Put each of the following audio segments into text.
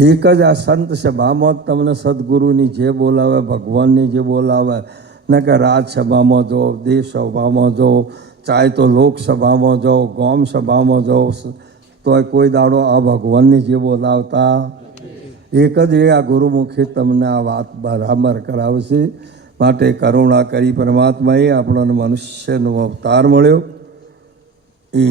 એક જ આ સંત સભામાં તમને સદગુરુની જે બોલાવે, ભગવાનની જે બોલાવે, ન કે રાજસભામાં જાઓ, દેશ સભામાં જાઓ, ચાહે તો લોકસભામાં જાઓ, ગામ સભામાં જાઓ, તોય કોઈ દાડો આ ભગવાનની જે બોલાવતા એક જ આ ગુરુમુખે તમને આ વાત બરાબર કરાવશે. માટે કરુણા કરી પરમાત્માએ આપણને મનુષ્યનો અવતાર મળ્યો. એ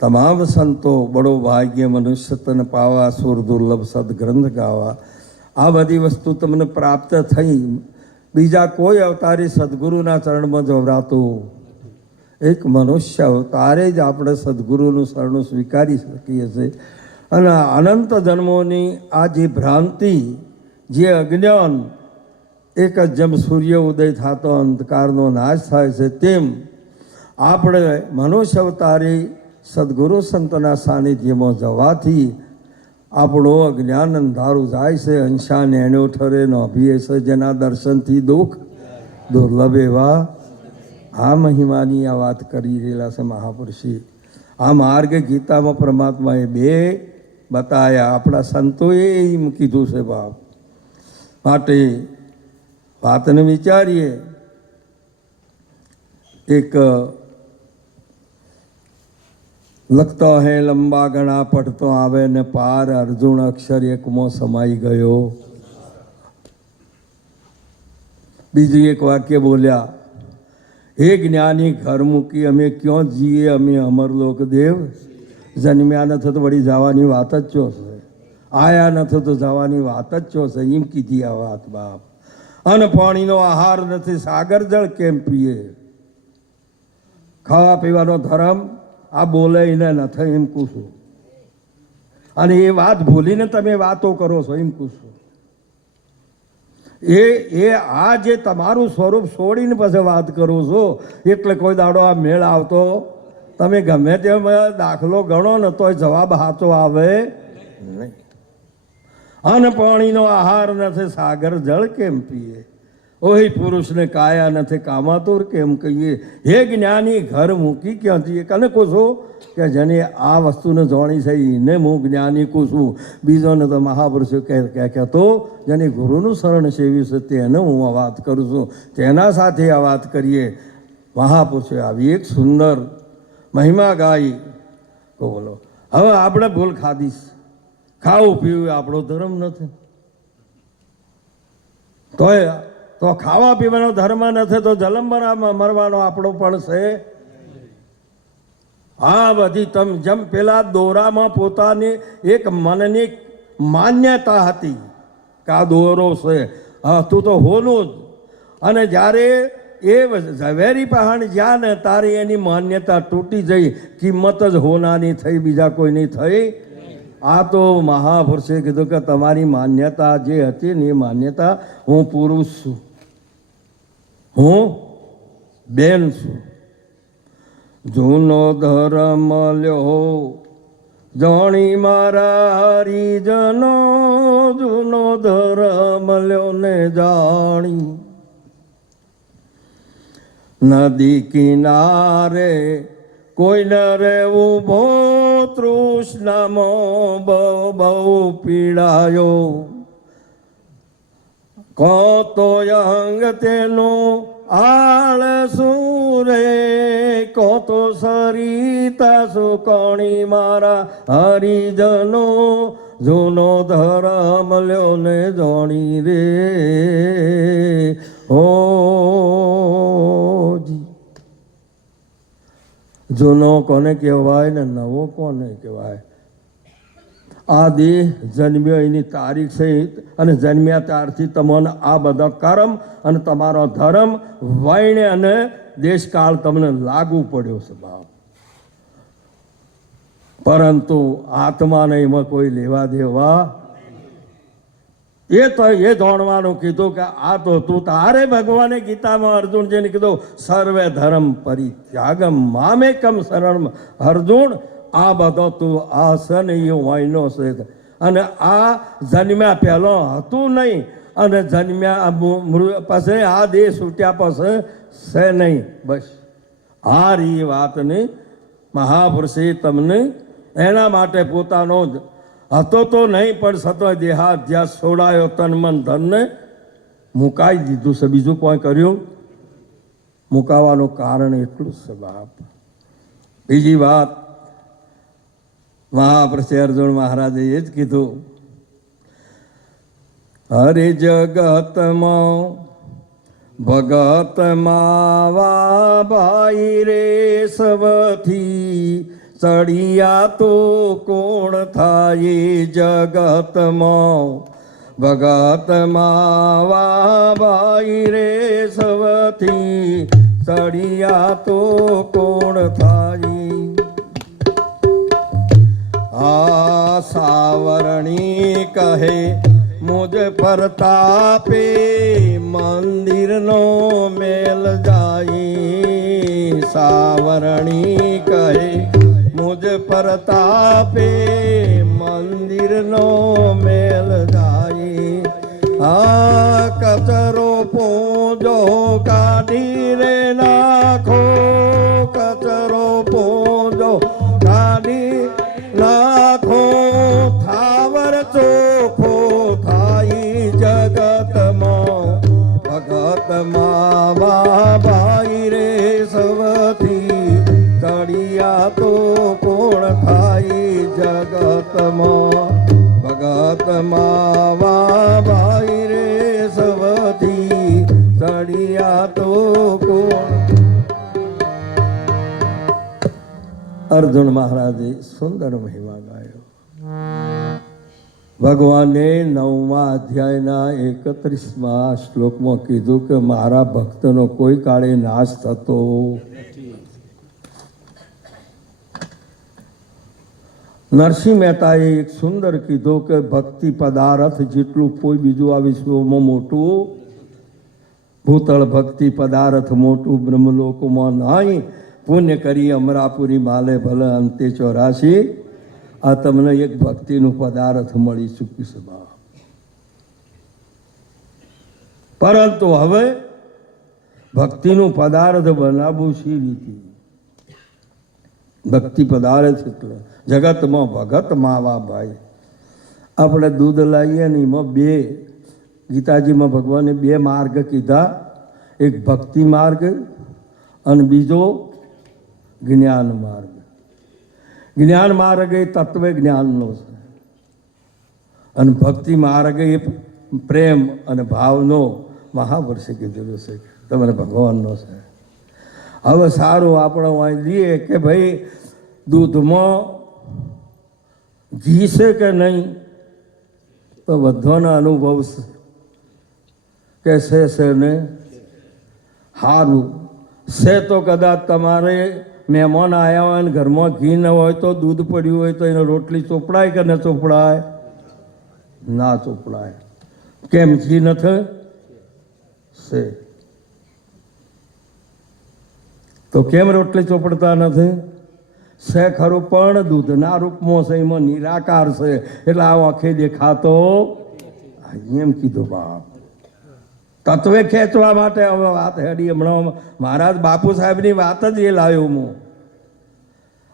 તમામ સંતો બડો ભાગ્ય મનુષ્ય તને પાવા, સુર દુર્લભ સદગ્રંથ ગાવા. આ બધી વસ્તુ તમને પ્રાપ્ત થઈ. બીજા કોઈ અવતારી સદગુરુના ચરણમાં જવરાતું એક મનુષ્ય અવતારે જ આપણે સદગુરુનું શરણું સ્વીકારી શકીએ છીએ. અને અનંત જન્મોની આ જે ભ્રાંતિ, જે અજ્ઞાન, એક જ જેમ સૂર્ય ઉદય થતો અંધકારનો નાશ થાય છે, તેમ આપણે મનુષ્ય અવતારી સદગુરુ સંતના સાનિધ્યમાં જવાથી આપણો અજ્ઞાન અંધારું જાય છે. અંશા નેણ્યો ઠરે નો અભિયે છે, જેના દર્શનથી દુઃખ દુર્લભ એવા આ મહિમાની આ વાત કરી રહેલા છે મહાપુરુષે. આ માર્ગ ગીતામાં પરમાત્માએ બે બતાવ્યા, આપણા સંતોએ એમ કીધું છે બાપ. માટે વાતને વિચારીએ. એક લખતો હે લંબા ઘણા પડતો આવે ને પાર, અર્જુન અક્ષર એકમાં સમાઈ ગયો. બીજું એક વાક્ય બોલ્યા, હે જ્ઞાની ઘર મૂકી અમે ક્યાં જીએ, અમે અમરલોક દેવ જન્મ્યા નથી તો વળી જવાની વાત જ ચો છે, આયા નથી તો જવાની વાત જ ચો છે. એમ કીધી આ વાત બાપ. અને પાણીનો આહાર નથી, સાગર જળ કેમ પીએ? ખાવા પીવાનો ધર્મ આ બોલે એને નથી, એમ પૂછું. અને એ વાત ભૂલીને તમે વાતો કરો છો, એમ પૂછું. એ આ જે તમારું સ્વરૂપ છોડીને પછી વાત કરો છો, એટલે કોઈ દાડો આ મેળ આવતો તમે ગમે તેમ દાખલો ગણો ને તોય જવાબ સાચો આવે નહીં. અન પાણીનો આહાર નથી, સાગર જળ કેમ પીએ? ઓહી પુરુષને કાયા નથી, કામાતુર કેમ કહીએ? હે જ્ઞાની ઘર મૂકી ક્યાં જઈએ? કને પૂછો કે જેને આ વસ્તુને જાણી છે એને હું જ્ઞાની પૂછું. બીજોને તો મહાપુરુષો કહેતો જેને ગુરુનું શરણ સેવ્યું છે તેને હું આ વાત કરું છું, તેના સાથે આ વાત કરીએ. મહાપુરુષે આવી એક સુંદર મહિમા ગાઈ. બોલો હવે આપણે ભૂલ ખાધીશ, ખાવું પીવું આપણો ધર્મ નથી, તોય તો ખાવા પીવાનો ધર્મ નથી તો જલમરામાં મરવાનો આપણો પણ છે. આ બધી જેમ પેલા દોરામાં પોતાની એક મનની માન્યતા હતી કે આ દોરો છે, તું તો હોનું જ. અને જ્યારે એ ઝવેરી પહાણ જ્યાં ને તારી એની માન્યતા તૂટી જઈ, કિંમત જ હોનાની થઈ, બીજા કોઈની થઈ. આ તો મહાપુરુષે કીધું કે તમારી માન્યતા જે હતી ને એ માન્યતા હું પુરુષ છું, હું બેન છું. જૂનો ધર્મ લ્યો જાણી મારા હરિજનો, જૂનો ધર્મ લ્યો ને જાણી. નદી કિનારે કોઈ ન રહેવું ભો, તૃષ્ણામાં બહુ પીડાયો. કો તો અંગ તેનું આળસું રે, કો તો સરિતા સુકોણી મારા હરિજનો, જૂનો ધર્મ લ્યો ને જાણી રે. હો જૂનો કોને કહેવાય ને નવો કોને કહેવાય? આ દેહ જન્મ્યો એની તારીખ છે, અને જન્મ્યા ત્યારથી તમને આ બધા કર્મ અને તમારો ધર્મ વૈણ અને દેશકાળ તમને લાગુ પડ્યો છે બાપ. પરંતુ આત્માને એમાં કોઈ લેવા દેવા એ તો એ જાણવાનું કીધું કે આ તો તું તારે ભગવાને ગીતામાં અર્જુનજીને કીધું સર્વે ધર્મ પરિત્યાગમ મામેકમ શરણમ. અર્જુન આ બધો તું આ છે ને એ વાયનો છે. અને આ જન્મ્યા પહેલો હતું નહીં, અને જન્મ્યા પછી આ દેહ છૂટ્યા પછી છે નહીં. બસ આ રી વાતની મહાપુરુષે તમને એના માટે પોતાનો હતો તો નહીં, પણ સતો દેહાધ્યાસ છોડાયો, તન મન ધનને મુકાઈ દીધું છે. બીજું કોઈ કર્યું? મુકાવાનું કારણ એટલું છે બાપ. બીજી વાત મહાપ્રસિદ્ધ અર્જુન મહારાજે એ જ કીધું, હરિ જગતમાં ભગત માવા ભાઈ રે સવથી ચડિયા તો કોણ થાય. જગતમાં ભગત માવા ભાઈ રે સવથી ચડિયા તો કોણ થાય. આ સાવરણી કહે મુજ પ્રતાપે મંદિરનો મેલ જાય. સાવરણી કહે મુજ પ્રતાપે મંદિરનો મેલ જાય. આ કચરો પોજો કાઢી રે નાખો, કચરો પોજો કાઢી નાખો, થાવર ચોખ્ખો થાય. જગતમાં ભગત માવા ભાઈ રે સવથી ચડિયા તો કોણ થાય. જગતમાં ભગત માવા ભાઈ રે સવથી ચડિયા તો કોણ. અર્જુન મહારાજે સુંદર મહિમા ગાયો. ભગવાને 9મા અધ્યાયના 31મા શ્લોકમાં કીધું કે મારા ભક્તનો કોઈ કાળે નાશ થતો. નરસિંહ મહેતાએ એક સુંદર કીધું કે ભક્તિ પદાર્થ જેટલું કોઈ બીજું આ વિશ્વમાં મોટું, ભૂતળ ભક્તિ પદાર્થ મોટું બ્રહ્મલોકમાં નહીં. પુણ્ય કરી અમરાપુરી માલે ભલે અંતે 84. આ તમને એક ભક્તિનું પદાર્થ મળી ચૂક્યું છે બાપ. પરંતુ હવે ભક્તિનું પદાર્થ બનાવવું શી રીતે? ભક્તિ પદાર્થ એટલે જગતમાં ભગત માવા ભાઈ. આપણે દૂધ લાવીએ ને એમાં 2 ગીતાજીમાં ભગવાને 2 માર્ગ કીધા, એક ભક્તિ માર્ગ અને બીજો જ્ઞાન માર્ગ. જ્ઞાન માર્ગ એ તત્વ જ્ઞાનનો છે અને ભક્તિ માર્ગ એ પ્રેમ અને ભાવનો મહાપુરુષે કીધેલું છે, તમારે ભગવાનનો છે. હવે સારું આપણે અહીં લઈએ કે ભાઈ દૂધમાં ઘી છે કે નહીં, તો બધાનો અનુભવ છે કે છે ને સારું છે. તો કદાચ તમારે મહેમાન આવ્યા હોય ને ઘરમાં ઘી ન હોય તો દૂધ પડ્યું હોય તો એને રોટલી ચોપડાય કે ન ચોપડાય? ના ચોપડાય. કેમ? ઘી નથી છે તો કેમ રોટલી ચોપડતા નથી? છે ખરું, પણ દૂધના રૂપમાં છે, એમાં નિરાકાર છે, એટલે આ આંખે દેખાતો એમ કીધું બાપ. તત્વે ખેંચવા માટે હવે વાત હેડી. હમણાં મહારાજ બાપુ સાહેબની વાત જ એ લાવ્યો હું.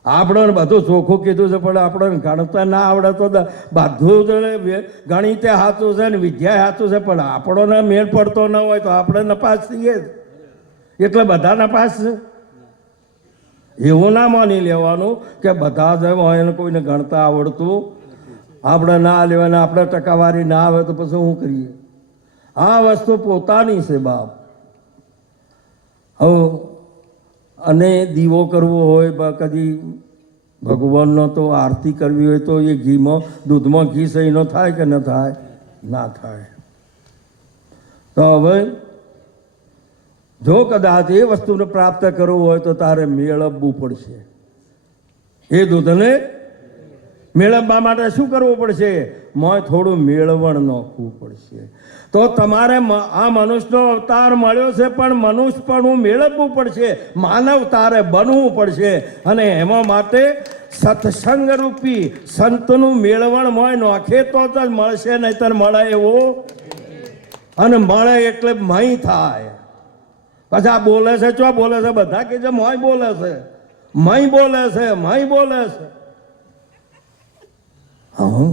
આપણને બધું ચોખ્ખું કીધું છે, પણ આપણને ગણતા ના આવડે તો બધું જ ગણિતે સાચું છે ને વિદ્યા સાચું છે, પણ આપણોને મેળ પડતો ન હોય તો આપણે નપાસ થઈએ જ. એટલે બધા નપાસ છે એવું ના માની લેવાનું કે બધા જ હોય ને કોઈને ગણતા આવડતું આપણે ના લેવાના, આપણે ટકાવારી ના આવે તો પછી શું કરીએ? આ વસ્તુ પોતાની છે બાપ. હવે અને દીવો કરવો હોય, કદી ભગવાનનો તો આરતી કરવી હોય તો એ ઘીમાં દૂધમાં ઘી સહીનો થાય કે ન થાય? ના થાય. તો હવે જો કદાચ એ વસ્તુને પ્રાપ્ત કરવું હોય તો તારે મેળવવું પડશે. એ દૂધને મેળવવા માટે શું કરવું પડશે? મોય થોડું મેળવણ નાખવું પડશે. તો તમારે આ મનુષ્યનો અવતાર મળ્યો છે, પણ મનુષ્યપણું મેળવવું પડશે, માનવ તારે બનવું પડશે. અને એમાં માટે સત્સંગ રૂપી સંતનું મેળવણ મોય નાખે તો જ મળશે, નહીતર મળે એવું. અને મળે એટલે મહી થાય. પછી આ બોલે છે, ચો બોલે છે? બધા કે છે મોય બોલે છે, મહી બોલે છે, મહી બોલે છે. હા,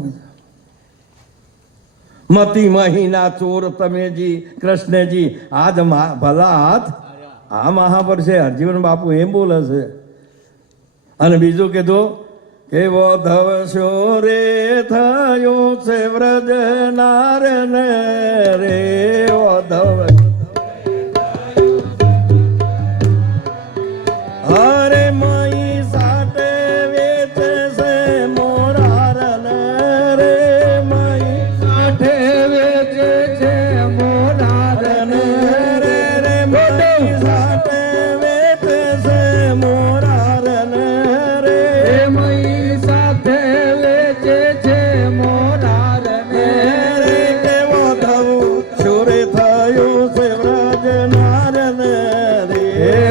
મતી મહિના ચોર તમેજી કૃષ્ણજી આજ ભલા હાથ આ મહાપર છે. હરજીવન બાપુ એમ બોલે છે. અને બીજું કીધું કે વોધવ શોરે થયો છે વ્રજ નારન રે વોધવ હરે મઈ સાટે વેચે છે મોરારન રે મઈ સાટે વેચે છે મોરારન રે રે મઈ સાટે વેચે છે મોરારન રે મઈ સાટે વેચે છે મોરારન રે કે વોધવ શોરે થયું છે વ્રજ નારન રે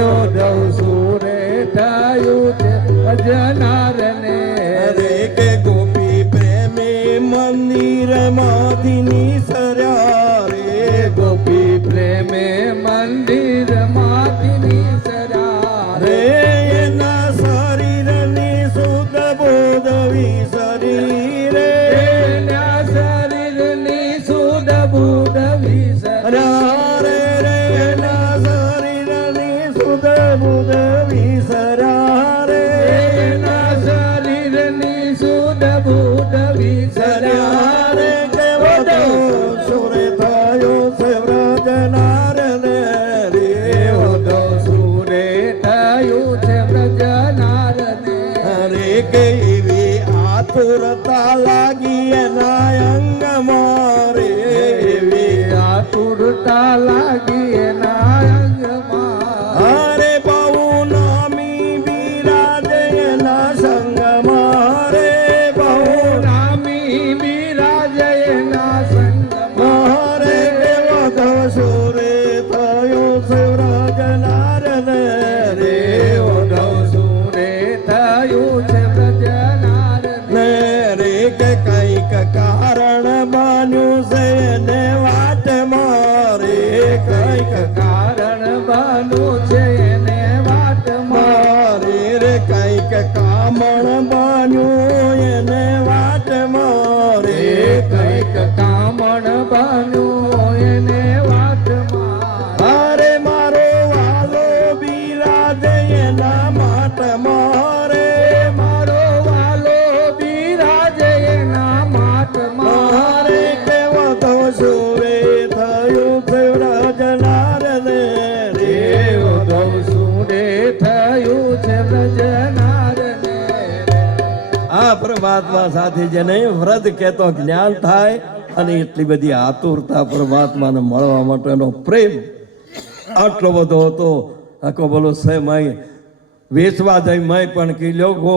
વોધવ શોરે થયું છે અજનારને રે કે ગોપી પ્રેમી મંદિર માંથી નિસર્યા રે ગોપી પ્રેમે મંદિર માંથી નિસર્યા રે એના શરીરની શુદ્ધ બોધ વિસરી રે એના શરીરની શુદ્ધ બોધ વિસર્યા રે રે એના શરીરની શુદ્ધ બોધ વિસર્યા રે એના શરીરની શુદ્ધ બોધ વિસર્યા રે કે વોધવ શોરે થયો છે વ્રજ નારન રે વોધવ શોરે થયું છે વ્રજ નારન રે કે એવી આતુરતા લાગી એના અંગમાં રે એવી આતુરતા લાગી એના અંગમાં અરે બહુ નામી બિરાજે એના સંગમાં રે બહુ નામી બિરાજે એના સંગમાં રે કે વોધવ શોરે થયો છે વ્રજ નારન રે વોધવ શોરે થયું છે વ્રજ નારન રે કે કઈક કારણ બન્યું છે એને વાટ મારે કઈક કારણ બન્યું છે એને વાટ મારે રે કઈક કામણ બન્યું એને વાટ મારે કઈક કામણ બન્યું એને વાટ મારે મારો વાલો બિરાજે એના માટ મારે મારો વાલો બિરાજે એના માટ મારે કે વોધવ શોરે થયું છે વ્રજ નારન રે વોધવ શોરે થયું છે વ્રજ નારન આ પરમાત્મા સાથે જેને વ્રત કહેતો જ્ઞાન થાય અને એટલી બધી આતુરતા પરમાત્માને મળવા માટેનો પ્રેમ આટલો બધો હતો. આખો બોલો સે મય વેચવા જઈ મય પણ કી લ્યો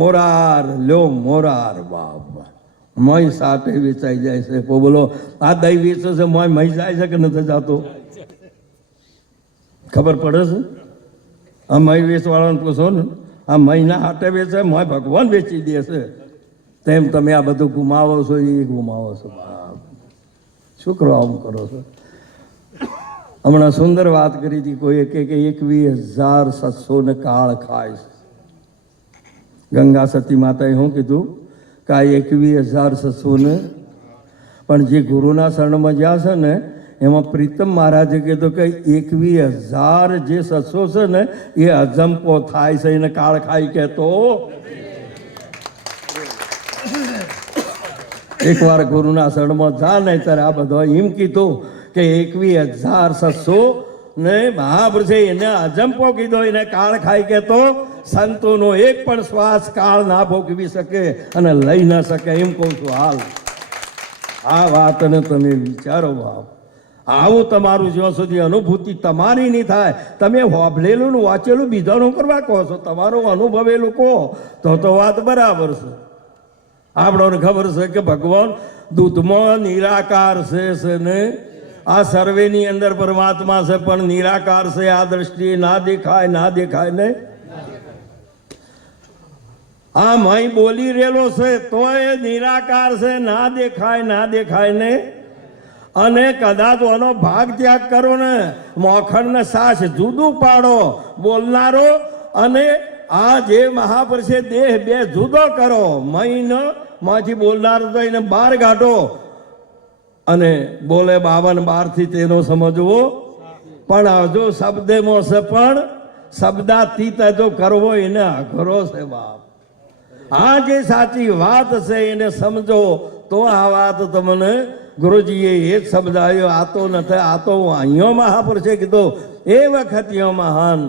મોરાર લ્યો મોરાર બાપ મય સાટે વેચાઈ જાય છે. બોલો આ દહીં વેચે છે મય જાય છે કે નથી જતો? ખબર પડે છે? આ મય વેચવાળાને પૂછો ને, આ મહિના હાટે વેચે મય ભગવાન વેચી દે છે. તેમ તમે આ બધું ગુમાવો છો એ ગુમાવો છો. શું કરો આમ કરો છો? હમણાં સુંદર વાત કરી હતી કોઈએ કે 21,700 કાળ ખાય છે. ગંગા સતી માતાએ શું કીધું કે આ 21,700 પણ જે ગુરુના શરણમાં જ્યાં છે ને એમાં પ્રીતમ મહારાજે કીધું કે 21,000 જે 700 છે ને એ અજંપો થાય છે એને કાળ ખાઈ કહેતો. એકવાર ગુરુના શરણમાં જા નહીં ત્યારે આ બધો એમ કીધું કે 21,700 ને મહાપુરુષે એને અજંપો કીધો એને કાળ ખાઈ કહેતો. સંતોનો એક પણ શ્વાસ કાળ ના ભોગવી શકે અને લઈ ના શકે એમ કહું છું. હાલ આ વાતને તમે વિચારો બાપ. આવું તમારું જ્યાં સુધી અનુભૂતિ તમારી નહીં થાય, તમે હોભલેલું ને વાંચેલું બીજાનું કરવા કહો છો, તમારું અનુભવેલું કહો તો વાત બરાબર છે. આપણને ખબર છે કે ભગવાન દૂધમાં નિરાકાર છે ને આ સર્વેની અંદર પરમાત્મા છે પણ નિરાકાર છે. આ દ્રષ્ટિએ ના દેખાય ને આ મય બોલી રહેલો છે તો એ નિરાકાર છે, ના દેખાય ને. અને કદાચ એનો ભાગ ત્યાગ કરો ને મોખણ ને સાસ જુદું પાડો બોલનારો અને આ જે મહાપુરુષે દેહ બે જુદો કરો. મય માંથી બોલનાર તો એને બહાર કાઢો અને બોલે 52 થી તેનો સમજવો પણ હજુ શબ્દમાં છે પણ શબ્દાતીત જો કરવો એને અઘરો છે બાપ. આ જે સાચી વાત છે એને સમજો તો આ વાત તમને ગુરુજીએ એ જ સમજાવ્યો. આ તો નથી, આ તો અહીંયા મહાપુરુષે કીધું એ વખત મહાન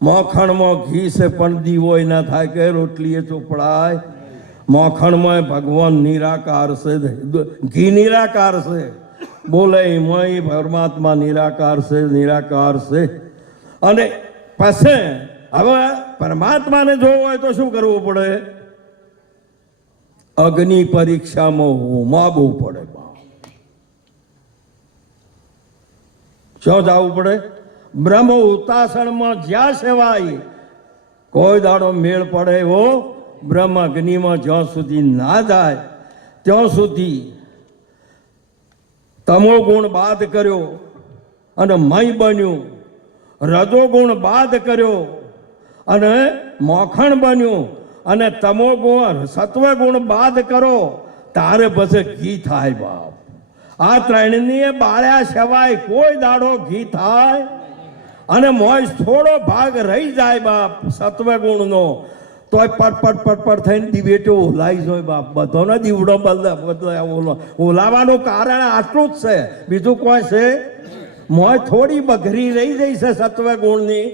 મોખણમાં ઘી છે પણ દીવો ના થાય કે રોટલીએ ચોપડાય. મોખણમાં ભગવાન નિરાકાર છે, ઘી નિરાકાર છે, બોલે એમાં પરમાત્મા નિરાકાર છે, નિરાકાર છે. અને પછી હવે પરમાત્માને જોવું હોય તો શું કરવું પડે? અગ્નિ પરીક્ષામાં હોમાવવું પડે. શું જવું પડે? બ્રહ્મ ઉતાસણમાં જ્યાં સેવાય કોઈ દાડો મેળ પડે એવો બ્રહ્મ અગ્નિમાં જ્યાં સુધી ના જાય ત્યાં સુધી તમો ગુણ બાદ કર્યો અને મય બન્યું, રજોગુણ બાદ કર્યો અને મોખણ બન્યું, અને તમો ગુણ સત્વ ગુણ બાદ કરો તારે પછી ઘી થાય બાપ. આ ત્રણની બાળ્યા સિવાય કોઈ દાડો ઘી થાય અને મોય થોડો ભાગ રહી જાય બાપ સત્વ ગુણનો તોય પટ થઈને દિવેટો ઓલાઈ જાય બાપ. બધોનો દીવડો ઓલાવાનું કારણ આટલું જ છે, બીજું કોઈ છે? મોય થોડી બઘરી રહી જાય છે સત્વ ગુણની,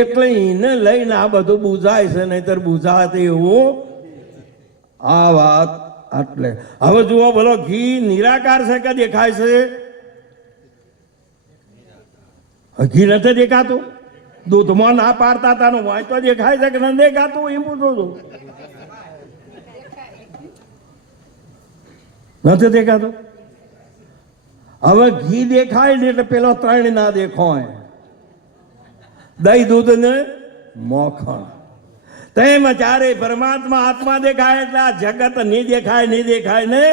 એટલે એને લઈને આ બધું બુઝાય છે, નહીતર બુઝાતે એવું આ વાત. એટલે હવે જુઓ, બોલો ઘી નિરાકાર છે કે દેખાય છે? ઘી નથી દેખાતું? દૂધમાં ના પાડતા હતા વાંચ તો દેખાય છે કે નથી દેખાતું? એમ પૂછું છું. નથી દેખાતું? હવે ઘી દેખાય ને એટલે પેલો ત્રણ ના દેખાય, દહીં દૂધ ને મોખણ. તેમ ચારે પરમાત્મા આત્મા દેખાય એટલે આ જગત નહીં દેખાય, નહીં દેખાય ને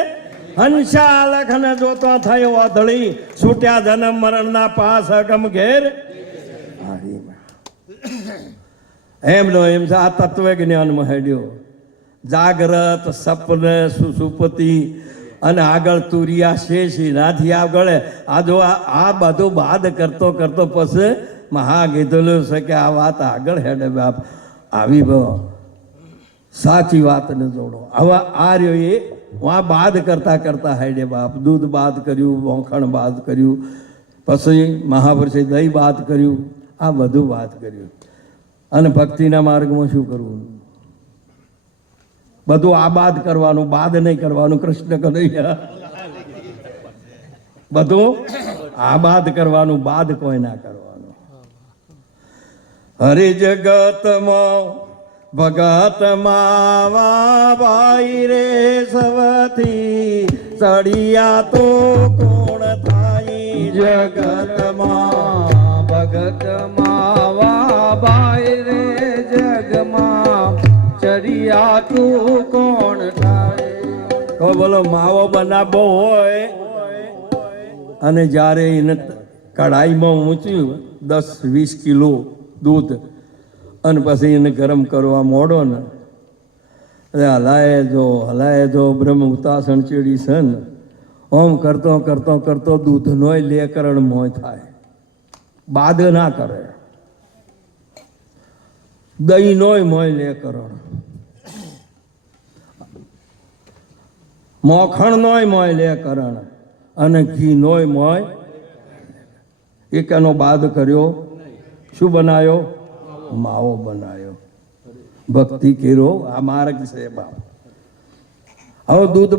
હંસા આલખ ને જોતો થયો વાદળી, છૂટ્યા જન્મ મરણ ના પાસ અગમ ઘેર. એમનો એમ છે આ તત્વ જ્ઞાનમાં હેડ્યો. જાગ્રત, સપન, સુસુપતિ અને આગળ તુરિયા શેષ, નાથી આગળ આ જો આ બધું બાદ કરતો કરતો પછી મહા કીધેલું છે કે આ વાત આગળ હેડે બાપ. આવી સાચી વાતને જોડો. હવે આ રહ્યો એ આ બાદ કરતા કરતા હેડે બાપ. દૂધ બાદ કર્યું, મોખણ બાદ કર્યું, પછી મહાપુરુષે દહીં બાદ કર્યું, આ બધું બાદ કર્યું. અને ભક્તિના માર્ગમાં શું કરવું? બધું આ બાદ કરવાનું, બાદ નહીં કરવાનું. કૃષ્ણ કનૈયા બધું આ બાદ કરવાનું, બાદ કોઈ ના કરવાનું. હરિ જગતમાં ભગતમાં ભાઈ રે સવથી સળિયા તો કોણ થાય? જગતમાં ભગતમાં ભાઈ રે જગમાં ચરિયા તું કોણ થાય? તો બોલો માવો બનાવવો હોય અને જ્યારે એને કઢાઈમાં ઊંચ્યું 10-20 કિલો દૂધ અને પછી એને ગરમ કરવા મોડો ને હલાય જો બ્રહ્મ ઉતાસણ ચેડી છે ને ઓમ કરતો કરતો કરતો દૂધનોય લેકરણ મોય થાય, બાદ ના કરે. દહીંનોય મોય લેકરણ, મોખણનોય મોય લેકરણ અને ઘીનોય મોય. એકાનો બાદ કર્યો, શું બનાવ્યો? માવો બનાવ્યો. ભક્તિ કર્યો, આ માર્ગ છે બાપ. હવે દૂધ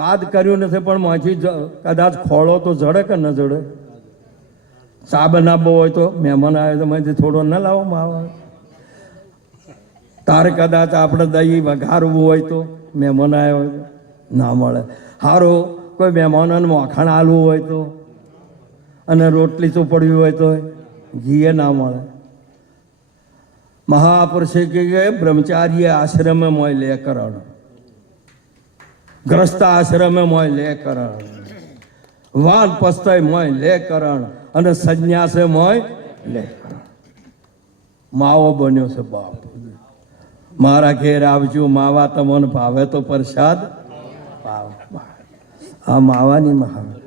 બાદ કર્યું નથી પણ માંથી કદાચ ખોળો તો જડે કે ન જડે? ચા બનાવવો હોય તો મહેમાન આવે તો માંથી થોડો ન લાવો માવો. તારે કદાચ આપણે દહીં વઘારવું હોય તો મહેમાન આવ્યો હોય તો ના મળે. સારું કોઈ મહેમાનોને મોખણ આલવું હોય તો અને રોટલી ચોપડવી હોય તો ઘીએ ના મળે. મહાપુરુષે કે બ્રહ્મચારી આશ્રમ મોય લે કરણ, ગ્રસ્ત આશ્રમ મોય લે કરણ, વાન પસ્તાય મોય લે કરણ અને સંન્યાસે મોય લે કરણ. માવો બન્યો છે બાપ. મારા ઘેર આવજો માવા તમને ભાવે તો પ્રસાદ આ માવાની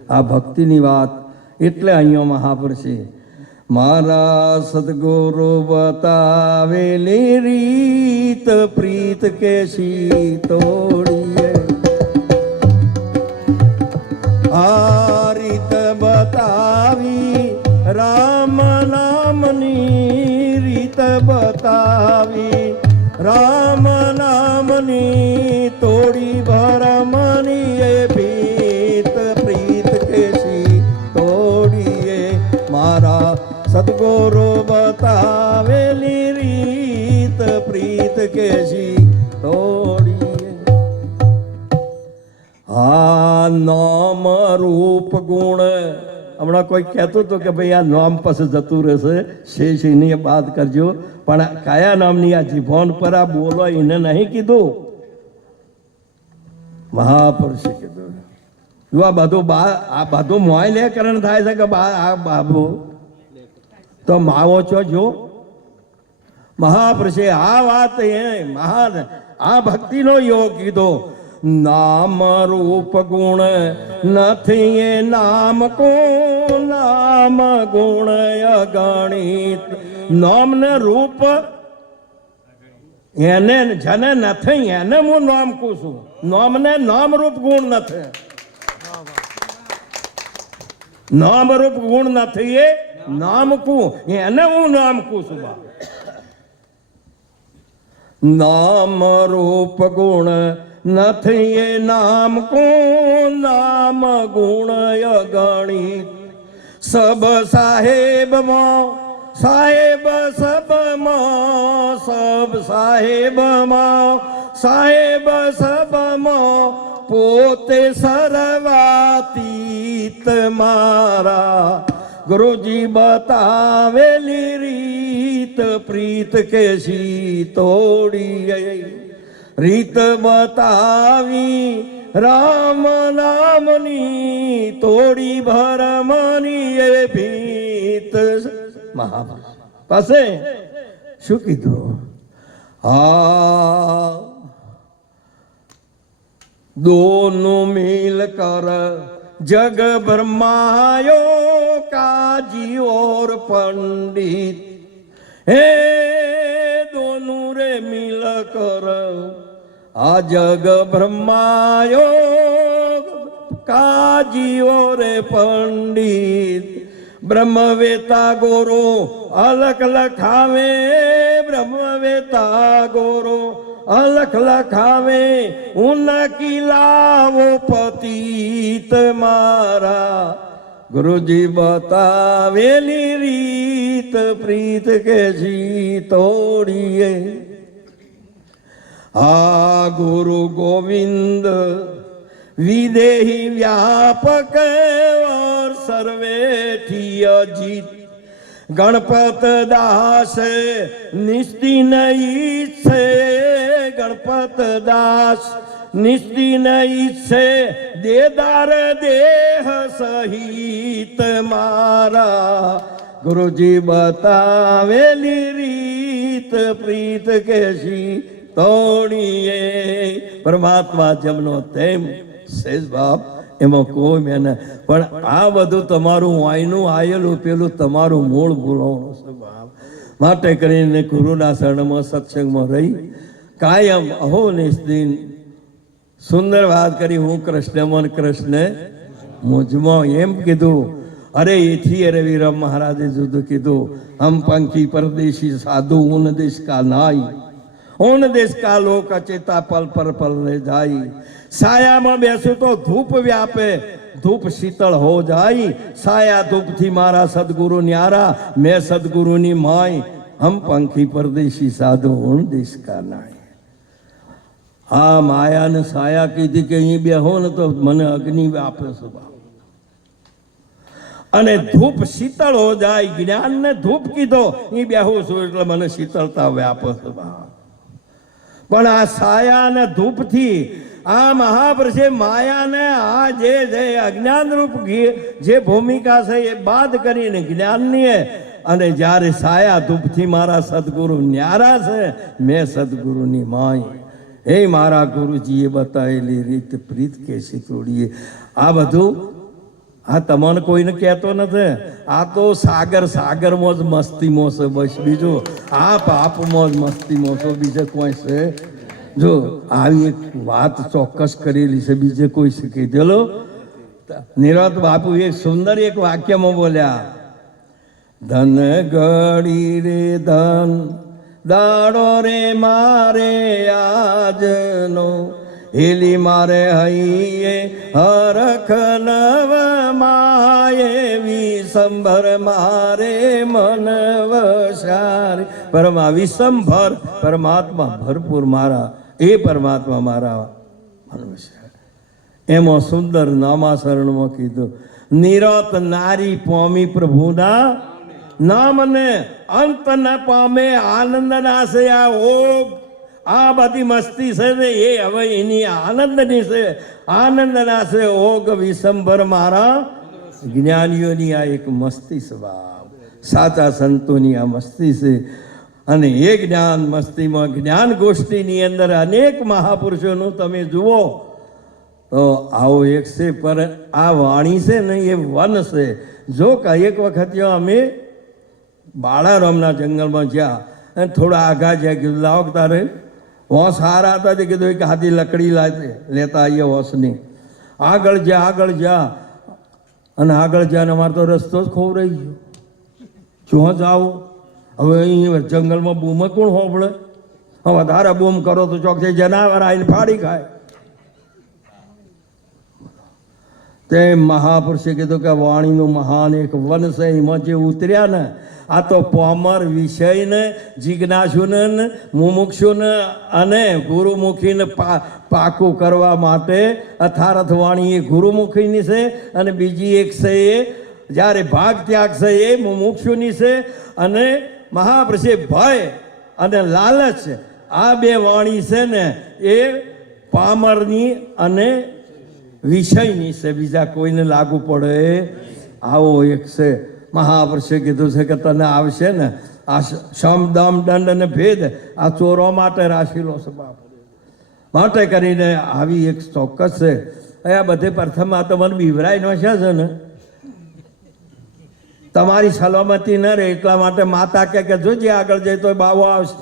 આ ભક્તિની વાત એટલે અહીંયા મહાપુરુષે મારા સદગુરુ બતાવેલી રીત પ્રીત કેસી તોડીએ આ રીત બતાવી રામ નામની રીત બતાવી રામ નામની તોડી ભરમની એ ભીત પ્રીત કેસી તોડીએ મારા સદગુરુ બતાવેલી રીત પ્રીત કેસી તોડીએ આ નામ રૂપ ગુણ હમણાં કોઈ કહેતું હતું કે ભાઈ આ નામ પછી જતું રહેશે શેષ એની બાદ કરજો પણ કયા નામની આ જીભોન પર આ બોલો એને નહીં કીધું મહાપુરુષે કીધું જો આ બધું મોય લેકરણ થાય છે કે આ બાબુ તો માવો છો જો મહાપુરુષે આ વાત એ મહાન આ ભક્તિનો યોગ કીધો નામ રૂપ ગુણ નથી એ નામ કો નામ ગુણ અગણિત નામ ને રૂપ એને જેને નથી એને હું નામ કહું છું નામ ને નામ રૂપ ગુણ નથી નામ રૂપ ગુણ નથી એ નામ કું એને હું નામ કહું છું નામ રૂપ ગુણ નથી એ નામ કો નામ ગુણ અગણિત સબ સાહેબ માં સાહેબ સબ માં સબ સાહેબ માં સાહેબ સબ માં પોતે સર્વાતીત મારા ગુરુજી બતાવેલી રીત પ્રીત કેસી તોડીએ રીત બતાવી રામ નામની તોડી ભરમની એ ભીત મહાભારત પાસે શું કીધું આ दोनों मिल कर जग ब्रह्मायो काजी और पंडित हे दोनों रे मिल कर आ जग ब्रह्मायो काजी और पंडित ब्रह्मवेता गोरो अलख लखावे ब्रह्मवेता गोरो अलख लखावे उनकी लावो पतित मारा गुरुजी बतावेली रीत प्रीत के जी तोड़िए आ गुरु गोविंद विदेही व्यापक और सर्वेठी अजीत गणपत दास निस्दिन ईच्छे गणपत दास निस्दिन ईच्छे देदार देह सहित मारा गुरुजी बतावेली रीत प्रीत कैसी तोड़िए परमात्मा जमनो तेम सेज बाप એમાં કોઈ મેને પણ આ બધું તમારું વાયનું આયેલું પેલું તમારું મૂળ બોલવાનું સ્વભાવ માટે કરીને ગુરુના શરણમાં સત્સંગમાં રહી કાયમ અહો નિસ્દિન સુંદર વાત કરી હું કૃષ્ણમાં કૃષ્ણ મુજમાં એમ કીધું અરે એથી અરે વીરમ મહારાજે જુદું કીધું હમ પંખી પરદેશી સાધુ ઉન દેશ કા નાઈ उन देश का लोक अचेता पल पर पल ले जाई साया में बेसू तो धूप व्यापे धूप शीतल हो जाई साया धूप थी मारा सदगुरु न्यारा मैं सदगुरु नी माई हम पंखी परदेशी साधु उन देश का नाई आ माया ने साया की थी कि अहीं बेहो ने तो मने अग्नि व्यापे स्वभाव अने धूप शीतल हो जाए ज्ञान ने धूप कीधो अहीं बेहो छुं એટલે મને શીતળતા વ્યાપે स्वभाव પણ આ સાયા ને ધૂપ થી આ મહાપુરુષે માયા ને આ જે અજ્ઞાન રૂપ જે ભૂમિકા છે એ બાદ કરીને જ્ઞાન ની અને જ્યારે સાયા ધૂપથી મારા સદગુરુ ન્યારા છે, મેં સદગુરુની માય. હે મારા ગુરુજીએ બતાવેલી રીત પ્રીત કેસી તોડીએ. આ બધું આ તમને કોઈને કહેતો નથી. આ તો સાગરમાં જ મસ્તીમાં છે બસ. બીજું આ પાપમાં જ મસ્તીમાં છો, બીજે કોઈ છે? જો આવી એક વાત ચોક્કસ કરેલી છે, બીજે કોઈ શીખી દેલો. નિરત બાપુ એક સુંદર એક વાક્યમાં બોલ્યા, ધન ગળી રે ધન દાડો રે મારે આજનો, હેલી મારે હૈયે હરખ નવ માયે, વિસંભર મારે મન વસારે. વિસંભર પરમાત્મા ભરપૂર મારા, એ પરમાત્મા મારા મન વસારે. એમાં સુંદર નામાસરણમાં કીધું, નિરત નારી પામી પ્રભુના નામને, અંત ન પામે આનંદ નાશે. આ ઓગ આ બધી મસ્તી છે ને એ હવે એની આનંદની છે. આનંદ નાશે ઓગ વિસંભર મારા જ્ઞાનીઓની આ એક મસ્તી છે બાપ. સાચા સંતોની આ મસ્તી છે. અને એ જ્ઞાન મસ્તીમાં જ્ઞાન ગોષ્ઠીની અંદર અનેક મહાપુરુષોનું તમે જુઓ તો આવો એક છે. પર આ વાણી છે ને એ વન છે. જો એક વખત અમે બાળારામના જંગલમાં જ્યાં અને થોડા આગા જ્યાં કીધું લાવો તારે હોંશ હારા હતા તે કીધું એક હાથી લકડી લેતા આવીએ હોંશની. આગળ જ્યાં અને આગળ જ્યાં અમારે તો રસ્તો જ ખોવરાઈ ગયો. જો જાઓ હવે અહીં જંગલમાં બૂમ કોણ હોબળે? વધારે બૂમ કરો તો ચોકથી જનાવર આવીને ફાડી ખાય. તે મહાપુરુષે કીધું કે વાણીનું મહાન એક વન છે. એમાં જે ઉતર્યા ને આ તો પોમર વિષયને જિજ્ઞાસુને મુમુક્ષુને અને ગુરુમુખીને પાકું કરવા માટે અથારથ વાણી એ ગુરુમુખીની છે. અને બીજી એક છે એ જ્યારે ભાગ ત્યાગ છે એ મુમુક્ષુની છે. અને મહાપુરુષે ભય અને લાલચ આ બે વાણી છે ને એ પામરની અને વિષયની છે. બીજા કોઈને લાગુ પડે આવો એક છે. મહાપુરુષે કીધું છે કે તને આવશે ને આ શમ દમ દંડ અને ભેદ આ ચોરો માટે રાખેલો છે બાપ. માટે કરીને આવી એક ચોક્કસ છે. આ બધે પ્રથમ આ તો મને બીવરાઈ નોખ્યા છે ને, તમારી સલામતી ન રહે એટલા માટે માતા કે જોજે આગળ જાય તો બાવો આવશે,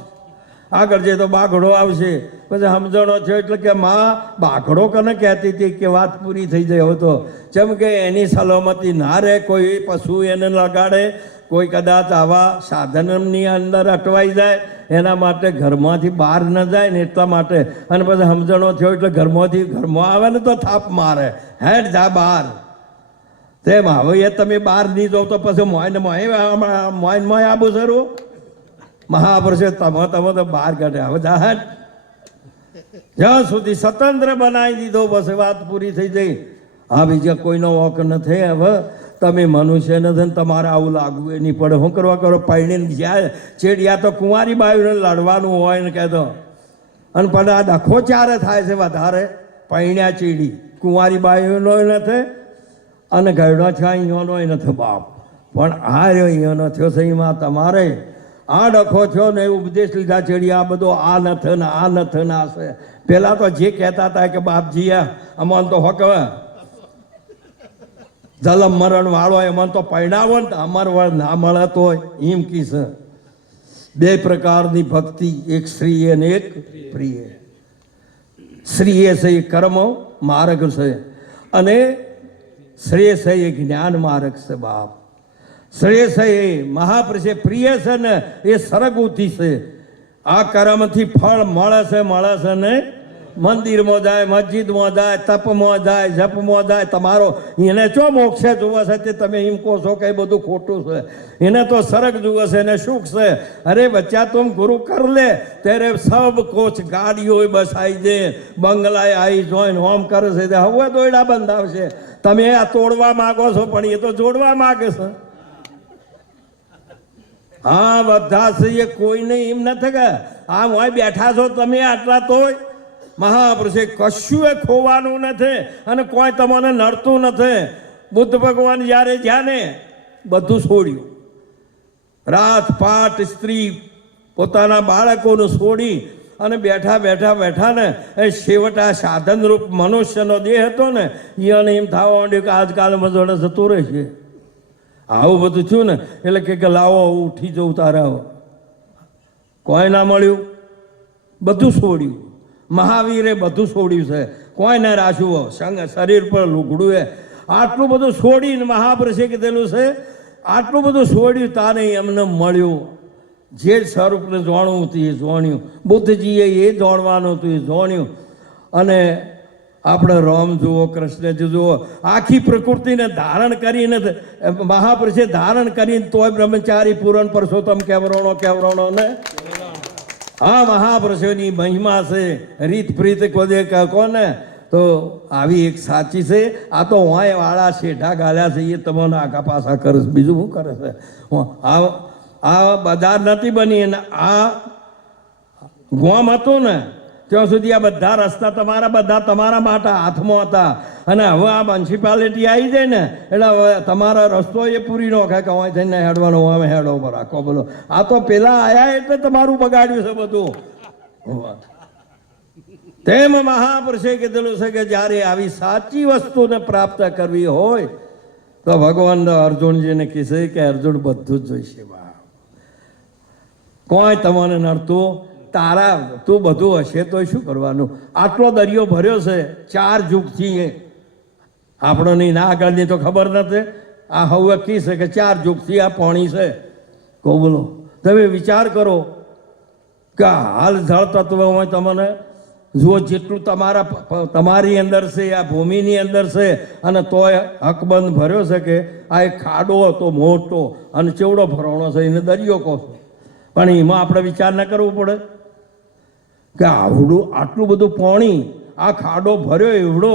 આગળ જાય તો બાઘડો આવશે. પછી સમજણો થયો એટલે કે માં બાઘડો કને કહેતી હતી કે વાત પૂરી થઈ જાય હતો. જેમ કે એની સલામતી ના રહે, કોઈ પશુ એને લગાડે, કોઈ કદાચ આવા સાધનની અંદર અટવાઈ જાય, એના માટે ઘરમાંથી બહાર ન જાય ને એટલા માટે. અને પછી સમજણો થયો એટલે ઘરમાં આવે ને તો થાપ મારે, હેડ જા બહાર. તેમ હવે એ તમે બહાર નહીં જાઓ તો પછી મોય આબુ સરું. મહાપુરુષે તમે તો બહાર કાઢે. હવે જાહેર જ્યાં સુધી સ્વતંત્ર બનાવી દીધો બસ વાત પૂરી થઈ જઈ. હા બીજા કોઈનો વોક નથી. હવે તમે મનુષ્ય નથી ને તમારે આવું લાગવું એ નહીં પડે. શું કરવા કરો? પૈણીને જ્યાં ચેડિયા તો કુંવારી બાયુને લડવાનું હોય ને કહેતો. અને પણ આ ડખો ચારે થાય છે વધારે. પૈણ્યા ચેડી કુંવારી બાયુનો નથી અને ગયડો છે અહીંયાનો નથી બાપ. પણ આ રહ્યો અહીંયાનો થયો છે. એમાં તમારે આ ડખો થયો ને ઉપદેશ લીધા ચેડી આ બધો આ નથી ને આ નથી ને આ છે. પેલા તો જે કહેતા હતા કે બાપજી અમન તો હોક જલમ મરણ વાળો એમાં તો પૈણાવો ને અમર વળ ના મળે તો એમ કી છે. બે પ્રકારની ભક્તિ, એક શ્રીય અને એક પ્રિય. શ્રીય છે એ કર્મ માર્ગ છે અને શ્રેય છે એ જ્ઞાન માર્ગ છે બાપ. શ્રેય છે એ મહાપુરુષે પ્રિય છે ને એ સરગુથી છે. આ કર્મથી ફળ મળે છે ને મંદિરમાં જાય, મસ્જિદમાં જાય, તપમાં જાય, જપમાં જાય. તમારો એને ચો મોક્ષે જુએ છે તે તમે એમ કહો છો કે એ બધું ખોટું છે. એને તો સરગ જુએ છે, એને સુખ છે. અરે બચ્ચા તુમ ગુરુ કર લે તેરે સબ કોચ ગાડીઓ બસાઈ દે, બંગલાએ આવી જોઈને હોમ કરે છે. હવે દોયડા બંધાવશે. તમે આ તોડવા માગો છો પણ એ તો જોડવા માગે છે. હા બધા છે એ કોઈને એમ નથી કે આ હોય બેઠા છો તમે આટલા તોય. મહાપુરુષે કશું એ ખોવાનું નથી અને કોઈ તમને નડતું નથી. બુદ્ધ ભગવાન જ્યારે જ્યાં ને બધું છોડ્યું. રાતપાટ સ્ત્રી પોતાના બાળકોનું છોડી અને બેઠા ને એ છેવટ આ સાધનરૂપ મનુષ્યનો દેહ હતો ને એને એમ થવા માંડ્યું કે આજકાલમાં જોડે જતું રહેશે. આવું બધું થયું ને એટલે કે લાવો ઉઠી જવું તારા. કોઈ ના મળ્યું, બધું છોડ્યું. મહાવીરે બધું છોડ્યું છે, કોઈ ના રાખ્યું. શરીર પર લુગડું એ આટલું બધું છોડીને મહાપુરુષે કીધેલું છે આટલું બધું છોડ્યું તારે એમને મળ્યું. જે સ્વરૂપને જાણવું હતું એ જાણ્યું. બુદ્ધજીએ એ જાણવાનું હતું એ જાણ્યું. અને આપણે રામ જુઓ, કૃષ્ણજી જુઓ, આખી પ્રકૃતિને ધારણ કરીને મહાપુરુષે ધારણ કરીને તોય બ્રહ્મચારી પૂરણ પરસોત્તમ કેવરણો ને આ મહાપુરુષોની મહિમા છે. રીત પ્રીત કોદે કોને તો આવી એક સાચી છે. આ તો વાય વાળા શેઠા ગાલ્યા છે એ તમને આગા પાછા કરે છે, બીજું શું કરે છે? આ બજાર નથી બની અને આ ગોમ હતું ને ત્યાં સુધી આ બધા રસ્તા તમારા માટે હાથમાં હતા. અને હવે આ મ્યુનિસિપાલિટી આવી જાય ને એટલે હવે તમારો રસ્તો એ પૂરી ન ખાય કે અહીં થઈને હેડવાનો હવે હેડો પર આખો બોલો. આ તો પેલા આયા એટલે તમારું બગાડ્યું છે બધું. તેમ મહાપુરુષે કીધેલું છે કે જ્યારે આવી સાચી વસ્તુને પ્રાપ્ત કરવી હોય તો ભગવાન અર્જુનજીને કહેશે કે અર્જુન બધું જ જોઈશે. કોઈ તમને નડતું તારા તું બધું હશે તો શું કરવાનું? આટલો દરિયો ભર્યો છે 4 યુગથી. આપણોની ના આગળની તો ખબર નથી. આ હવે કી છે કે 4 યુગથી આ પાણી છે. કહો બોલો, તમે વિચાર કરો કે હાલ જળ તત્વ હોય તમને જુઓ જેટલું તમારી અંદર છે, આ ભૂમિની અંદર છે, અને તોય હકબંધ ભર્યો છે કે આ એક ખાડો હતો મોટો અને ચેવડો ભરવાનો છે એને દરિયો કહો છો. પણ એમાં આપણે વિચાર ના કરવો પડે કે આટલું બધું પાણી આ ખાડો ભર્યો એવડો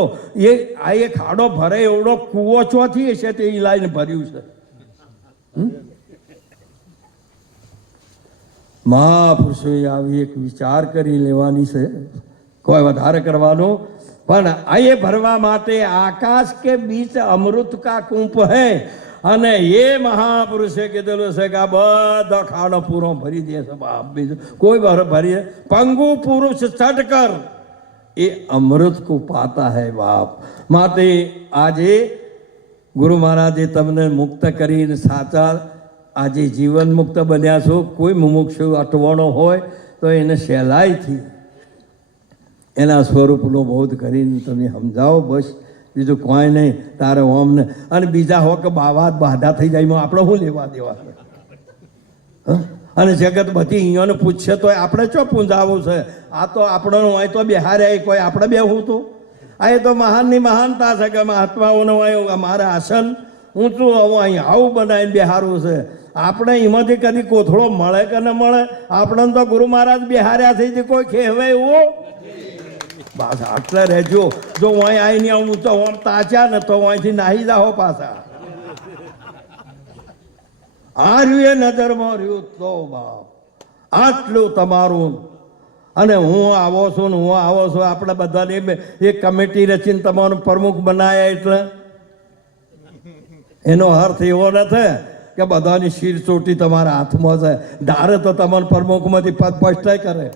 એ ખાડો ભરે એવડો કૂવો ચોથી હશે તે એ લાઈને ભર્યું છે. મહાપુરુષોએ આવી એક વિચાર કરી લેવાની છે, કોઈ વધારે કરવાનું. પણ આ એ ભરવા માટે આકાશ કે બીચ અમૃત કા કુંપ હૈ. અને એ મહાપુરુષે કીધેલું છે કે આ બધા ખાડો પૂરો ભરી દે છે બાપ. બીજું કોઈ ભરી પંગુ પુરુષ ચટકર એ અમૃત કો પાતા હૈ બાપ. માટે આજે ગુરુ મહારાજે તમને મુક્ત કરીને સાચા આજે જીવન મુક્ત બન્યા છો. કોઈ મુમુક્ષુ અટવાણો હોય તો એને સહેલાઈથી એના સ્વરૂપનો બોધ કરીને તમે સમજાવો. બસ બીજું કોઈ નહીં. તારે ઓમ ને અને બીજા હો કે બાધા થઈ જાય આપણે શું લેવા દેવા? અને જગત બધી અહીંયાને પૂછશે તો આપણે ચો પૂંજાવું છે? આ તો આપણો હોય તો બિહારે કોઈ આપણે બેહું તો આ એ તો મહાનની મહાનતા છે કે મહાત્માઓનો હોય મારે આસન ઊંચું આવું અહીં આવું બનાવીને બિહારવું છે. આપણે એમાંથી કદી કોથળો મળે કે ન મળે? આપણે તો ગુરુ મહારાજ બિહાર્યા થઈ કોઈ કહેવાય એવું બસ. આટલે રહેજો. જો અહીં આવીને આવું તો તાચ્યા ને તો અહીંથી નાહી જાઓ પાછા. આ રહ્યું એ નજરમાં રહ્યું તો બાપ આટલું તમારું. અને હું આવો છું ને હું આવો છું. આપણે બધાને એક કમિટી રચીને તમારું પ્રમુખ બનાવ્યા એટલે એનો અર્થ એવો નથી કે બધાની શીર ચોટી તમારા હાથમાં છે. ધારે તો તમારા પ્રમુખમાંથી પદ પષ્ટાય કરે.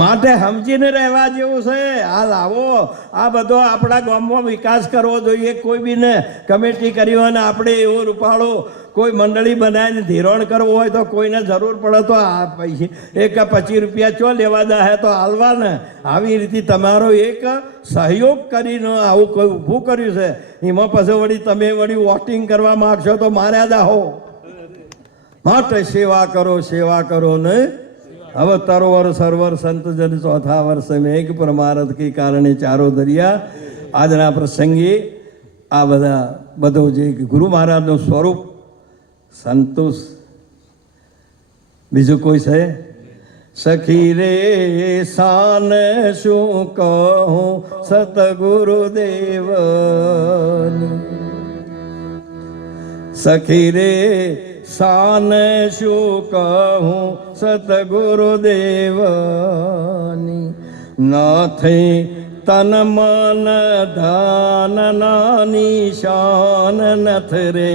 માટે સમજીને રહેવા જેવું છે. આ લાવો આ બધો આપણા ગામમાં વિકાસ કરવો જોઈએ. કોઈ બીને કમિટી કરી હોય ને આપણે એવો રૂપાળો કોઈ મંડળી બનાવીને ધિરાણ કરવું હોય તો કોઈને જરૂર પડે તો આ પૈસા 25 રૂપિયા ચો લેવા જાય તો હાલવા ને. આવી રીતે તમારો એક સહયોગ કરીને આવું કોઈ ઊભું કર્યું છે. એમાં પછી વળી તમે વળી વોટિંગ કરવા માગશો તો માર્યા જાઓ. માટે સેવા કરો ને. હવે તરોવર સરોવર સંતજન ચોથા વર્ષે મેઘ પરમારથ કે કારણે ચારો દરિયા. આજના પ્રસંગે આ બધો જે ગુરુ મહારાજનું સ્વરૂપ સંતોષ બીજું કોઈ છે? સખી રે શાન શું કહું સતગુરુદેવ. સખી રે શાન શું કહું સતગુરુદેવની. નથી તન મન ધન નિશાન નથ રે,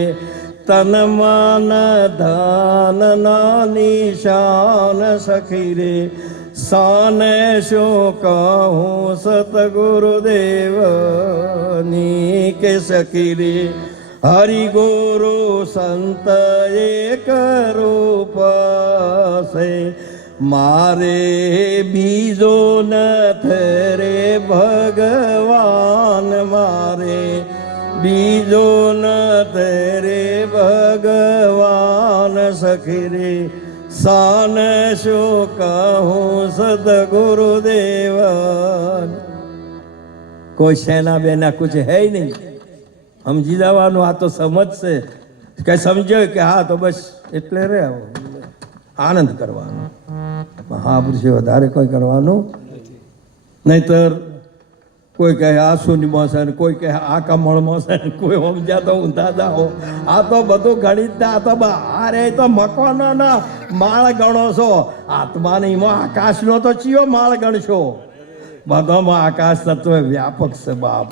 તન મન ધન નિશાન સખી રે, સાને શું કહું સતગુરુદેવની કે સખી રે, હરિ ગુરુ સંત એક રૂપ છે, મારે બીજો નથ રે ભગવાન, મારે બીજો નથ રે ભગવાન સખી રે, સાન શું કહું સદગુરુદેવ. કોઈ સેના બેના કુછ હે નહીં, સમજી જવાનું. આ તો સમજશે કઈ સમજ્યો કે હા તો બસ એટલે રે આનંદ કરવાનો. મહાપુરુષે વધારે કોઈ કરવાનું નહીતર કોઈ કહે આ શૂન્યમાં છે, કોઈ કહે આ કમળમાં છે, કોઈ સમજ્યા તો ઊંધા જાઓ. આ તો બધું ગણિત ના, આ તો અરે તો મકવાનો ના માળ ગણો છો. આત્માની આકાશનો તો ચિયો માળ ગણશો? બધામાં આકાશ તત્વ વ્યાપક છે બાપ.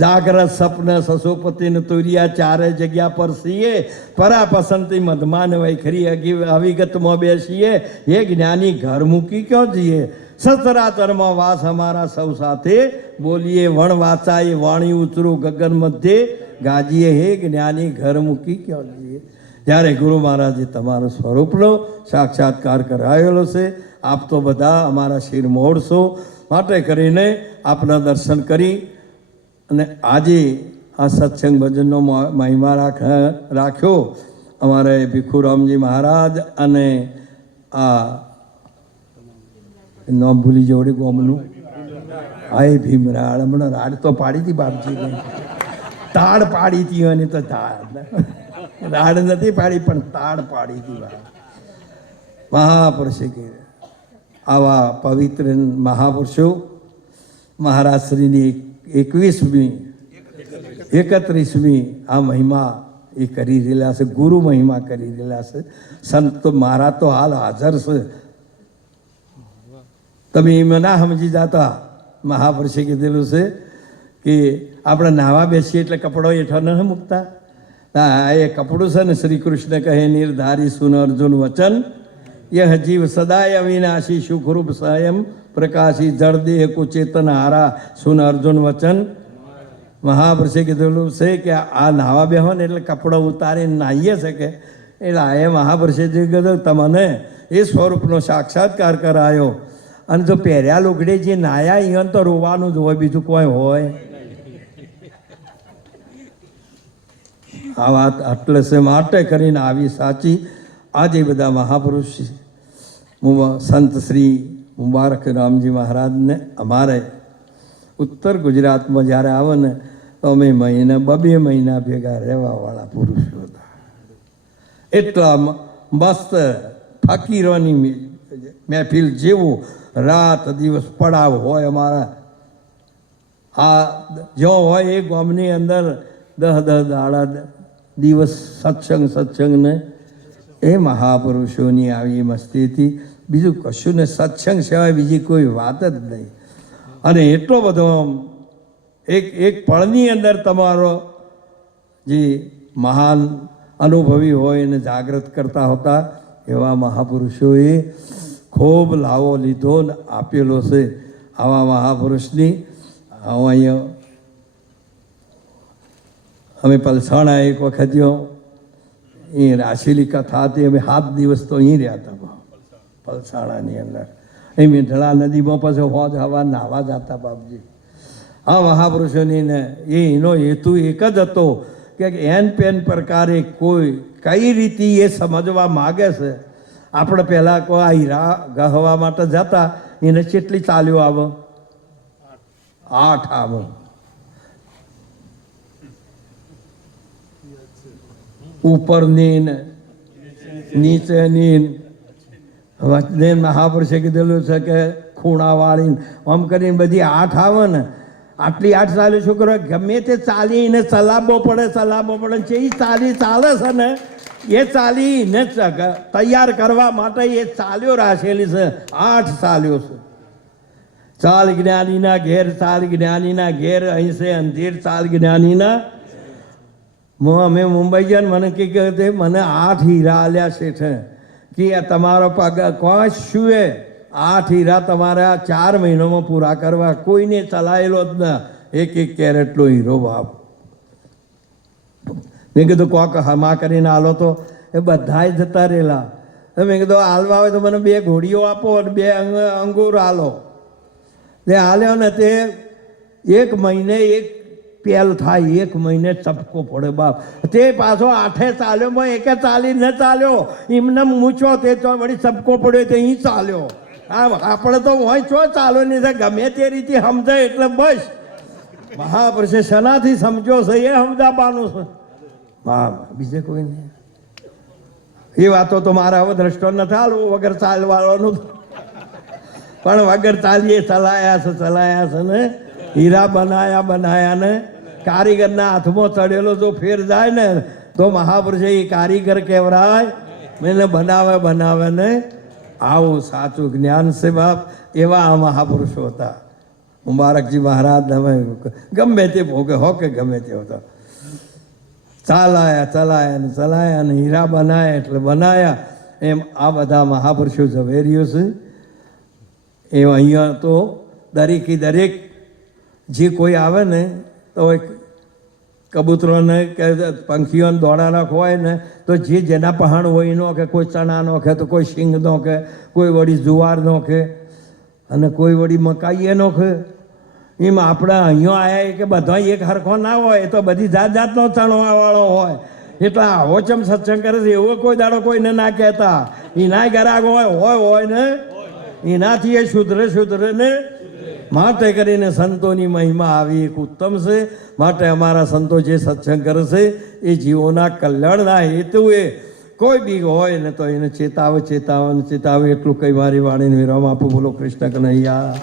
જાગ્રત સપન સસુપતિ તુરિયા ચારે જગ્યા પર છીએ, પરા પસંતી મધમાન વૈખરી અવિગતમાં બેસીએ, એ જ્ઞાની ઘર મૂકી ક્યાં જઈએ? સચરાચરમાં વાસ અમારા સૌ સાથે, બોલીએ વણ વાચાએ વાણી ઉતરું ગગન મધ્યે, ગાજીએ હે જ્ઞાની ઘર મૂકી ક્યાં જઈએ? જ્યારે ગુરુ મહારાજે તમારો સ્વરૂપનો સાક્ષાત્કાર કરાયેલો છે. આપ તો બધા અમારા શિર મોડશો, માટે કરીને આપના દર્શન કરી અને આજે આ સત્સંગ ભજનનો મહિમા રાખ્યો અમારે ભીખુરામજી મહારાજ અને આ નામ ભૂલી જોડે ગોમનું આય ભીમરાડ. હમણાં રાડ તો પાડી હતી બાપજીને, તાડ પાડી હતી અને તો રાડ નથી પાડી પણ તાડ પાડી હતી. મહાપુરુષે કે આવા પવિત્ર મહાપુરુષો મહારાજશ્રીની 31મી આ મહિમા એ કરી રહેલા છે, ગુરુ મહિમા કરી રહેલા છે. સંત તો મારા તો હાલ હાજર છે, તમે એમાં ના સમજી જતા. મહાપુરુષે કીધેલું છે કે આપણે નાવા બેસીએ એટલે કપડો હેઠળ ન મૂકતા. હા, એ કપડું છે ને શ્રી કૃષ્ણ કહે નિર્ધારી સુન અર્જુન વચન, યહ જીવ સદાય અવિનાશી સુખરૂપ સ્વયં પ્રકાશી જળ દેહ કુચેતન હારા સુન અર્જુન વચન. મહાપુરુષે કીધેલું છે કે આ નાવા બેહો ને એટલે કપડો ઉતારીને નાહીએ છે કે એટલે આ મહાપુરુષે જે કીધું તમને એ સ્વરૂપનો સાક્ષાત્કાર કરાયો. અને જો પહેર્યા લુગડે જે નાયા અહીંયા તો રોવાનું જ હોય, બીજું કોઈ હોય? આ વાત એટલે છે. માટે કરીને આવી સાચી આજે બધા મહાપુરુષ સંત શ્રી મુબારક રામજી મહારાજને અમારે ઉત્તર ગુજરાતમાં જ્યારે આવે ને તો અમે મહિના 2 મહિના ભેગા રહેવાવાળા પુરુષો હતા. એટલા મસ્ત ફકીરોની મહેફિલ જેવું રાત દિવસ પડાવ હોય અમારા. આ જો હોય એ ગામની અંદર 10 દાડા દિવસ સત્સંગને એ મહાપુરુષોની આવી મસ્તી હતી. બીજું કશું ને સત્સંગ સિવાય બીજી કોઈ વાત જ નહીં. અને એટલો બધો એક પળની અંદર તમારો જે મહાન અનુભવી હોય એને જાગૃત કરતા હતા એવા મહાપુરુષોએ ખૂબ લાવો લીધો ને આપેલો છે. આવા મહાપુરુષની અહીંયા અમે પલસાણા એક વખત એ રાશિલી કથા હતી. અમે 7 દિવસ તો અહીં રહ્યા હતા પલસાણાની અંદર. એ મીઠળા નદીમાં પછી હોજ હવા નાહવા જતા બાપજી. આ મહાપુરુષોની ને એનો હેતુ એક જ હતો કે એન પેન પ્રકારે કોઈ કઈ રીતે એ સમજવા માગે છે. આપણે પહેલાં કોઈ આ હીરા ગહવા માટે જતા એને કેટલી ચાલ્યો આવે? 8 આવે. ઉપરની ને નીચેની વચને મહાપુરુષે કીધેલું છે કે ખૂણાવાળી આમ કરીને બધી 8 આવે ને. આટલી 8 ચાલ્યો છોકરો ગમે તે ચાલીને ચલાવવો પડે છે. એ ચાલે છે ને એ ચાલીને તૈયાર કરવા માટે એ ચાલ્યો રાખેલી છે. 8 ચાલ્યો છે. ચાલ જ્ઞાનીના ઘેર, ચાલ જ્ઞાનીના ઘેર, અહીં છે અંધેર, ચાલ જ્ઞાનીના. અમે મુંબઈ ગયા ને મને કે મને 8 હીરા આલ્યા શેઠે કે આ તમારો પગાર કોઈ શું એ 8 હીરા તમારે આ 4 મહિનામાં પૂરા કરવા. કોઈને ચલાયેલો જ ના 1 કેરેટનો હીરો બાપ. મેં કીધું કોક હમા કરીને આલો તો એ બધાય જતા રહેલા. મેં કીધું હાલવા હોય તો મને 2 ઘોડીઓ આપો અને 2 અંગૂર આલો. તે હાલ્યો ને તે 1 મહિને 1 પેલ થાય, 1 મહિને ચપકો પડે બાપ. તે પાછો 8 ચાલ્યો, મેં 1 ચાલી ન ચાલ્યો, એમને મૂછો તે વળી ચપકો પડ્યો તે અહીં ચાલ્યો. આપણે તો હોય ચો ચાલો નહીં થાય, ગમે તે રીતે સમજાય એટલે બસ. મહાપુરુષે શનાથી સમજો છે એ સમજાવવાનું છે. હા, બીજે કોઈ નહીં. એ વાતો તો મારા હવે દ્રષ્ટો ન ચાલવું વગર ચાલવાનું, પણ વગર ચાલીએ ચલાયા છે ને. હીરા બનાયા ને કારીગરના હાથમાં ચડેલો જો ફેર જાય ને તો મહાપુરુષે એ કારીગર કહેવાય. મેને બનાવે ને. આવું સાચું જ્ઞાન છે બાપ. એવા આ મહાપુરુષો હતા. મુબારકજી મહારાજ ગમે તે ભોગે હો કે ગમે તે હતા, ચલાયા ને હીરા બનાયા એટલે બનાયા. એમ આ બધા મહાપુરુષો ઝવેરીઓ છે. એ અહીંયા તો દરેક જે કોઈ આવે ને તો કબૂતરોને કે પંખીઓને દોડાના હોય ને તો જે જેના પહાણ હોય એનો કે કોઈ ચણા નોખે તો કોઈ શીંગ નોખે, કોઈ વળી જુવાર નોખે અને કોઈ વળી મકાઈ નોખે. એમ આપણે અહીંયા આવ્યા કે બધા એક હરખો ના હોય, તો બધી જાતનો ચણવાવાળો હોય. એટલે આવો ચમ સત્સંગ કરે છે એવો કોઈ દાડો કોઈને ના કહેતા. એના ગરાગ હોય ને એનાથી એ શુદ્ર ને. માટે કરીને સંતોની મહિમા આવી એક ઉત્તમ છે. માટે અમારા સંતો જે સત્સંગ કરે છે એ જીવોના કલ્યાણના હેતુએ કોઈ બી હોય ને તો એને ચેતાવે. એટલું કઈ મારી વાણીને વિરામ આપું. બોલો કૃષ્ણ કનૈયા.